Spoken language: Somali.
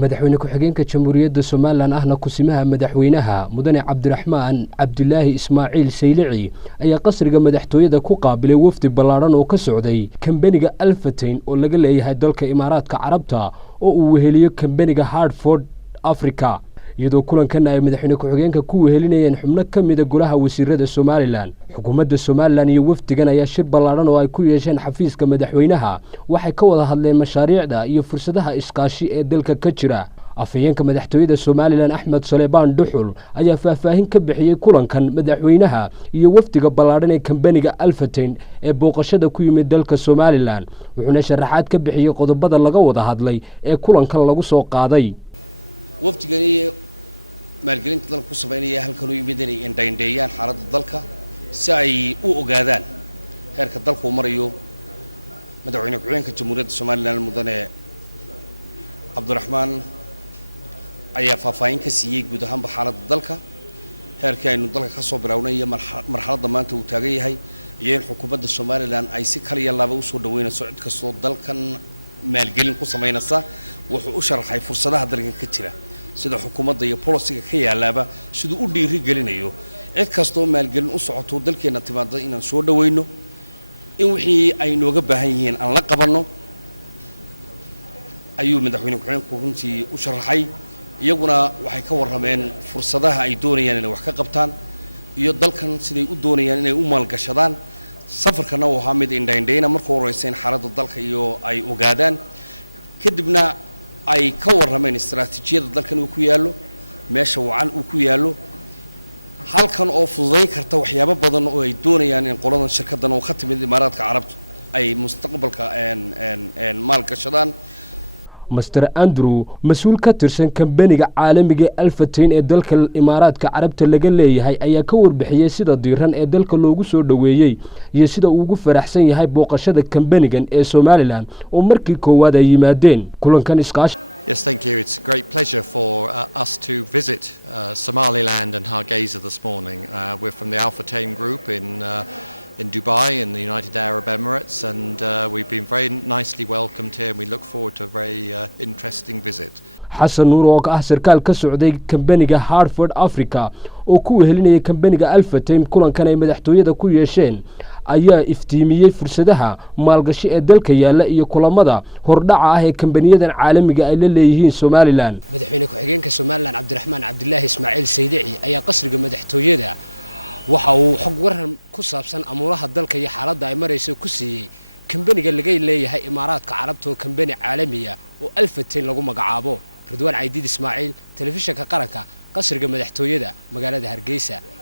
madaxweyne ku-xigeenka Jamhuuriyadda Soomaaliland ahna kusimaha madaxweynaha mudane Cabdiraxmaan Cabdilaahi Ismaaciil Saylici ayaa qasriga madaxtooyada ku qaabilay wafdi ballaaran oo ka socday kambaniga Alfatain oo laga leeyahay dalka Imaaraadka Carabta oo uu weheliyo kambaniga Hartford Africa iyadoo kulankan ay madaxweyne ku-xigeenka ku wehelinayeen xubno ka mid ah golaha wasiirada Soomaaliland xukuumadda Soomaaliland iyo wafdigan ayaa shir ballaaran oo ay ku yeesheen xafiiska madaxweynaha waxay ka wada hadleen mashaariicda iyo fursadaha iskaashi ee dalka ka jira afhayeenka madaxtooyada Soomaaliland Axmed Suleymaan Duxul ayaa faahfaahin ka bixiyay kulankan madaxweynaha iyo wafdiga ballaaran ee kambaniga Alfatain ee booqashada ku yimid dalka Soomaaliland wuxuuna sharaxaad ka bixiyay qodobada laga wada hadlay ee kulankan lagu soo qaaday wafdigani maalgelinta dalka ku sameynaya halkan u yimid inay indhayndeeyaan xaaladda dalka si ay u ogaadaan heerka dalku marayo madaxweyne ku-xigeenka Jamhuuriyadda Soomaaliland mudane Cabdiraxmaan ayaa faahfaahin ka siiyay guud ahaan xaaladda dalka heerka aynu dalka ka soo bilownay iyo marxaladda maanta uu taagan yahay iyo in xukuumadda Soomaaliland ay si kaliya laba u soo dhaweynayso cid kastoo dalkan maalgelin ku sameynaysa wuxuu u sharaxay fursadaha dalka ka jira sida xukuumadda iyo policy-ga ka yaalaaba sidoo u dhiiri gelinayo cid kastoo maalgelin u socoto dalkeena timaada inaan soo dhaweyno in wixii ay nooga baahan yihiin aan la qabanno ayuu madaxweyne ku-xigeenku runtii u sharaxay iyaguna waxay ka warrameen fursadaha ay doonayaan inay wax ka qabtaan iyo dalkan siday u doonayaan inay u maalgashadaan safarkana uu ahaa mid indhaindhayna markuu horeysa in xaaladda dalka iyo ay ogaadaan kadibna ay ka warrameen istaraatiijiyada dalkan uu ku yaalo meesha wacan uu ku yaalo halkan oo fududeyn karta waxyaabo badan oo ay doonayaan in qoladan shirkaddan oo ka timid Imaaraadka Carabta ay mustaqbalka maalgashadaan Mr. Andrew mas'uul ka tirsan kambaniga caalamiga Alfatain ee dalka Imaaraadka Carabta laga leeyahay ayaa ka warbixiyay sida diiran ee dalka loogu soo dhaweeyay iyo sida uu ugu faraxsan yahay booqashada kambanigan ee Soomaaliland oo markii koowaad ay yimaadeen kulankan iskaashi. Yes, thank you. It's a great pleasure for us to visit Somaliland and Hargeisa this morning. We're from the Alfatain Group in Dubai in the United Arab Emirates, and we've been very nicely welcomed here and we look forward to a very interesting visit. Xasan Nuur oo ah sarkaal ka socday kambaniga Hartford Africa oo ku wehelinayay kambaniga Alfatain kulankan ay madaxtooyada ku yeesheen ayaa iftiimiyay fursadaha maalgashi ee dalka yaala iyo kulamada hordhaca ah ee kambaniyadan caalamiga ay la leeyihiin Soomaaliland madaxweyne ku-xigeenka Soomaaliland Cabdiraxmaan Cabdilaahi Ismaaciil Saylici ayaa qasriga madaxtooyada waxa uu xog waran ku saabsan amuuraha dalka iyo xaaladda ay marayso ku siiyay kambaniga laga leeyahay Imaaraadka Carabta oo kambani caalami ah oo Alfatain lagu magacaabo Ridwaan Caydiid Ismaaciil telefishinka qaranka qasriga madaxtooyada magaalada Hargeysa.